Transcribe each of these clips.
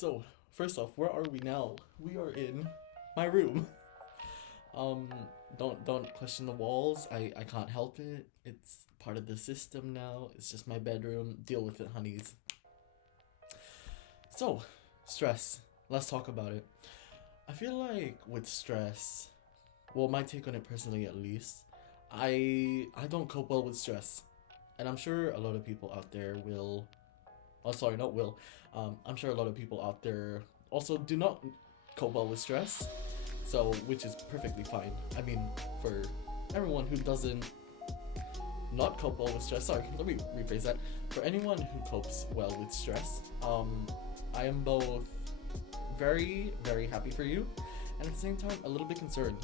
So, first off, where are we now? We are in my room. Um, don't question the walls. I can't help it. It's part of the system now. It's just my bedroom. Deal with it, honeys. So, stress. Let's talk about it. I feel like with stress, well, my take on it personally at least, I don't cope well with stress. And I'm sure a lot of people out there will, oh sorry, not will. I'm sure a lot of people out there also do not cope well with stress. So, which is perfectly fine. I mean, for everyone who doesn't not cope well with stress, sorry, let me rephrase that. For anyone who copes well with stress, I am both very, very happy for you, and at the same time, a little bit concerned.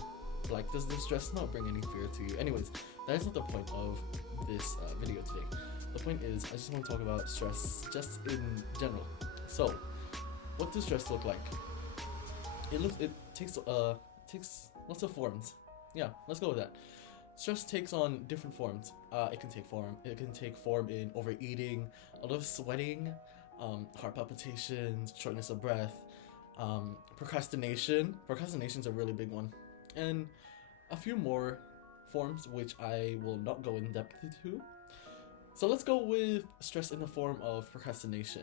Like, does this stress not bring any fear to you? Anyways, that is not the point of this video today. The point is, I just want to talk about stress just in general. So, what does stress look like? It takes lots of forms. Yeah, let's go with that. Stress takes on different forms. It can take form in overeating, a lot of sweating, heart palpitations, shortness of breath, procrastination. Procrastination's a really big one, and a few more forms which I will not go in depth into. So let's go with stress in the form of procrastination.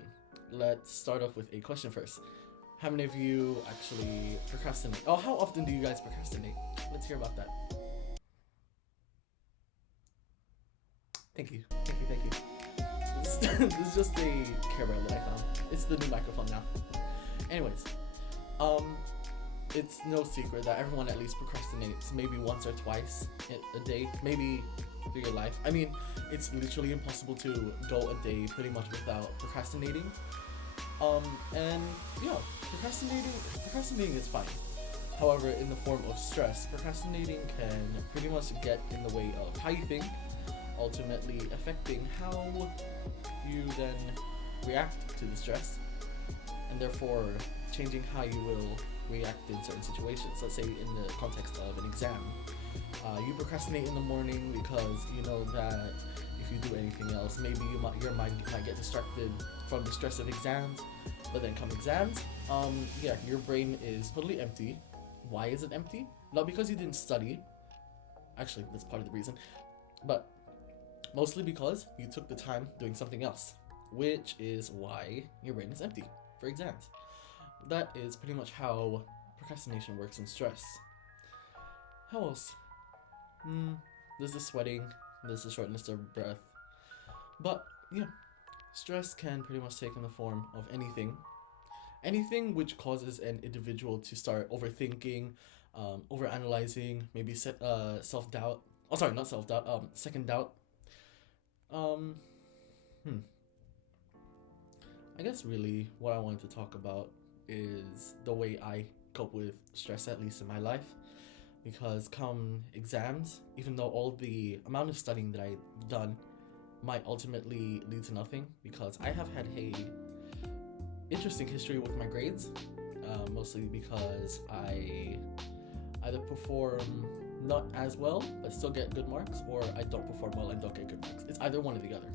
Let's start off with a question first. How many of you actually procrastinate? Oh, how often do you guys procrastinate? Let's hear about that. Thank you. This is just a camera that I found. It's the new microphone now. Anyways, it's no secret that everyone at least procrastinates maybe once or twice a day, maybe through your life. I mean, it's literally impossible to go a day pretty much without procrastinating. And yeah, procrastinating is fine. However, in the form of stress, procrastinating can pretty much get in the way of how you think, ultimately affecting how you then react to the stress, and therefore changing how you will react in certain situations. Let's say in the context of an exam, you procrastinate in the morning because you know that if you do anything else, maybe your mind might get distracted from the stress of exams. But then come exams, yeah, your brain is totally empty. Why is it empty? Not because you didn't study. Actually, that's part of the reason. But mostly because you took the time doing something else, which is why your brain is empty for exams. That is pretty much how procrastination works in stress. How else? There's the sweating, there's the shortness of breath. But yeah, stress can pretty much take in the form of anything which causes an individual to start overthinking, overanalyzing, maybe self-doubt. Oh, sorry, not self-doubt. Second doubt. I guess really what I wanted to talk about is the way I cope with stress, at least in my life. Because come exams, even though all the amount of studying that I've done might ultimately lead to nothing, because I have had a interesting history with my grades, mostly because I either perform not as well but still get good marks, or I don't perform well and don't get good marks. It's either one or the other,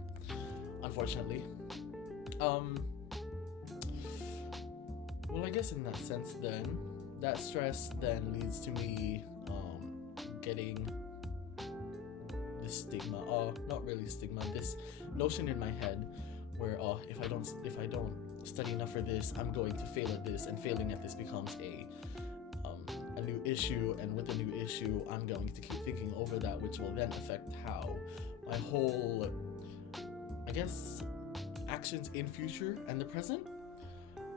unfortunately. Well, I guess in that sense then, that stress then leads to me getting this stigma, not really stigma, this notion in my head where if I don't study enough for this, I'm going to fail at this, and failing at this becomes a new issue, and with a new issue, I'm going to keep thinking over that, which will then affect how my whole, I guess, actions in future and the present,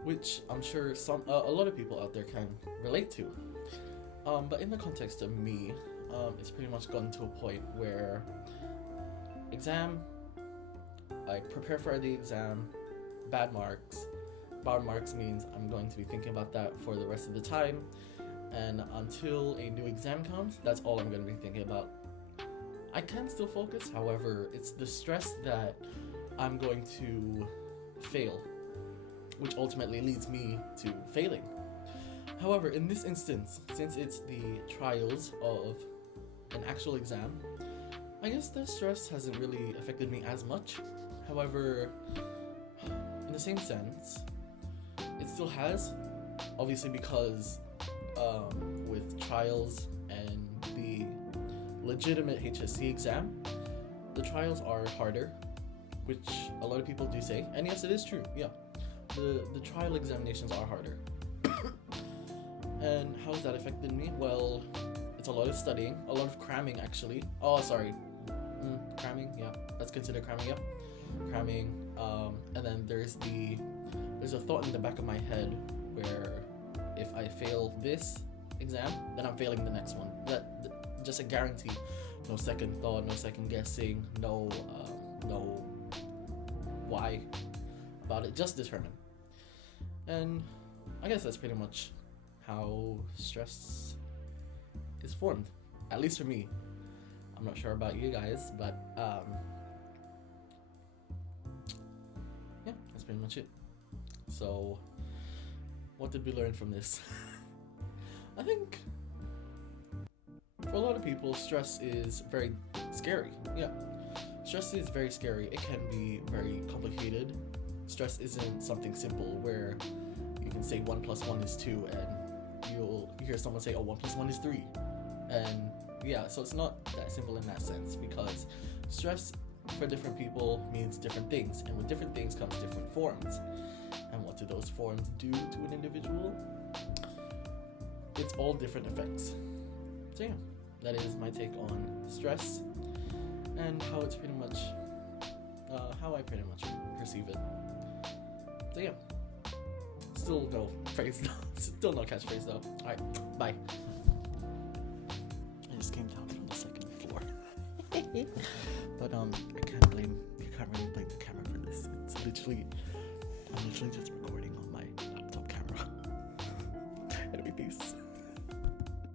which I'm sure a lot of people out there can relate to. But in the context of me, it's pretty much gotten to a point where I prepare for the exam, bad marks means I'm going to be thinking about that for the rest of the time, and until a new exam comes, that's all I'm going to be thinking about. I can still focus, however, it's the stress that I'm going to fail, which ultimately leads me to failing. However, in this instance, since it's the trials of an actual exam, I guess the stress hasn't really affected me as much. However, in the same sense, it's still has, obviously, because with trials and the legitimate HSC exam, the trials are harder, which a lot of people do say, and yes, it is true. Yeah, the trial examinations are harder. And how has that affected me? Well, it's a lot of studying, a lot of cramming actually. Oh, sorry, cramming. Yeah, that's considered cramming. Yeah, cramming. And then there's a thought in the back of my head where if I fail this exam, then I'm failing the next one. That just a guarantee. No second thought, no second guessing, no why about it, just determined. And I guess that's pretty much how stress is formed, at least for me. I'm not sure about you guys, but yeah, that's pretty much it. So what did we learn from this? I think for a lot of people, stress is very scary. Yeah, stress is very scary. It can be very complicated. Stress isn't something simple where you can say 1 + 1 is 2 and you'll hear someone say, oh, 1 + 1 is 3. And yeah, so it's not that simple in that sense, because stress for different people means different things, and with different things comes different forms. And what do those forms do to an individual? It's all different effects. So yeah, that is my take on stress and how it's pretty much how I pretty much perceive it. So yeah, still no phrase though. Still no catchphrase though. Alright, bye. I just came down from the second floor. But you can't really blame the camera for this. I'm literally just recording.